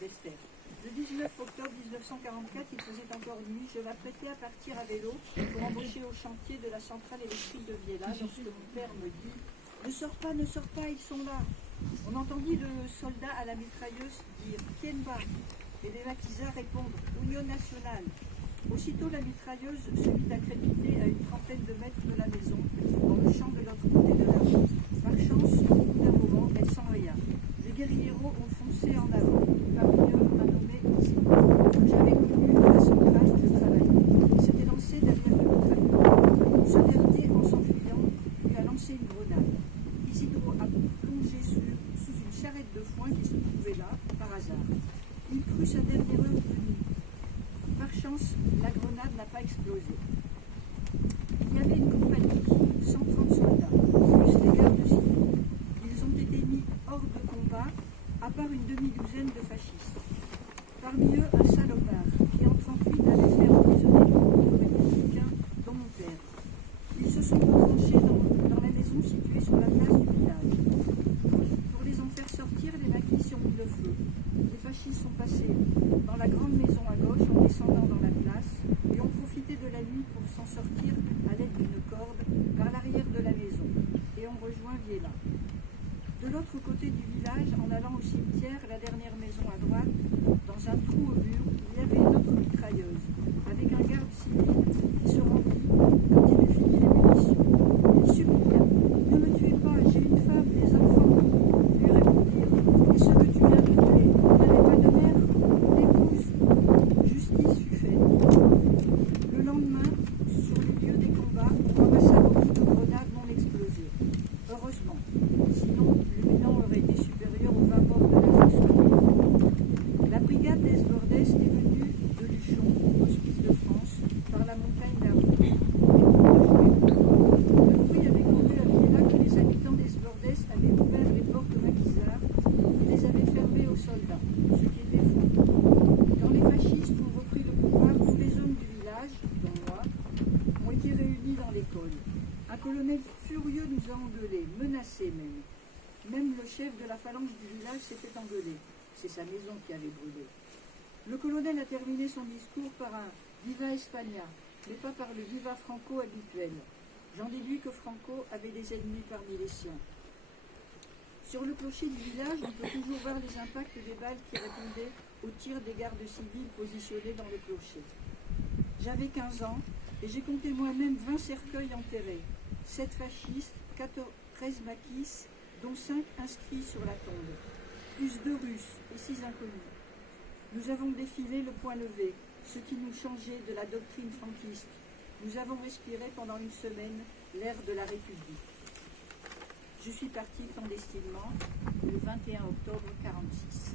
d'Esther. Le 19 octobre 1944, il faisait encore nuit. Je m'apprêtais à partir à vélo pour embaucher au chantier de la centrale électrique de Viella lorsque mon père me dit « Ne sors pas, ils sont là !» On entendit le soldat à la mitrailleuse dire « Quien va ?» et les maquisards répondre « Union nationale !» Aussitôt la mitrailleuse se mit à crépiter à une trentaine de mètres de la maison, dans le champ de l'autre côté de la route. Par chance, au bout d'un moment, elle s'enraya. Les guérilleros ont foncé en avant. Parmi eux, un nommé Isidro, que j'avais connu à la centrale où je travaillais. Il s'était lancé derrière le mitrailleur. Ce dernier, en s'enfuyant, lui a lancé une grenade. Isidro a plongé sous une charrette de foin qui se trouvait là, par hasard. Il crut sa dernière heure venue. Par chance, la grenade n'a pas explosé. Il y avait une compagnie, 130 soldats, plus les gardes civils. Ils ont été mis hors de combat, à part une demi-douzaine de fascistes. Parmi eux, un salopard, qui en 1938 avait fait emprisonner beaucoup de républicains, dont mon père. Ils se sont retranchés dans la maison située sur la place du village. Pour les en faire sortir, les maquis ont mis le feu. Les fascistes sont passés dans la grande maison à gauche en descendant dans la place et ont profité de la nuit pour s'en sortir à l'aide d'une corde par l'arrière de la maison et ont rejoint Viella. De l'autre côté du village, en allant au cimetière, la dernière maison à droite, dans un trou au mur, il y avait une autre mitrailleuse avec un garde civil qui se rendit quand il eut fini les munitions. Il supplia « Ne me tuez pas, j'ai une femme, des enfants !» lui répondirent « Et ceux que tu viens de tuer, n'avait pas de mère, d'épouse ?» Justice fut faite. Le lendemain, sur le lieu des combats, on ramassa beaucoup de grenades non explosées. Heureusement, sinon le bilan aurait été supérieur aux 20 morts de la fosse commune. La brigade des Bordes est venue de Luchon, hospice de France, par la montagne d'Arroux. Le bruit avait couru à Viella que les habitants des Bordes avaient ouvert les portes aux maquisards et les avaient fermées aux soldats, ce qui était faux. Quand les fascistes ont repris le pouvoir, tous les hommes du village, dont moi, ont été réunis dans l'école. Un colonel furieux nous a engueulés, menacés même. Même le chef de la phalange du village s'était engueulé. C'est sa maison qui avait brûlé. Le colonel a terminé son discours par un « Viva España », mais pas par le « Viva Franco » habituel. J'en déduis que Franco avait des ennemis parmi les siens. Sur le clocher du village, on peut toujours voir les impacts des balles qui répondaient aux tirs des gardes civils positionnés dans le clocher. J'avais 15 ans et j'ai compté moi-même 20 cercueils enterrés, 7 fascistes, 13 maquis, dont 5 inscrits sur la tombe, plus 2 Russes et 6 inconnus. Nous avons défilé le poing levé, ce qui nous changeait de la doctrine franquiste. Nous avons respiré pendant une semaine l'air de la République. Je suis partie clandestinement le 21 octobre 1946.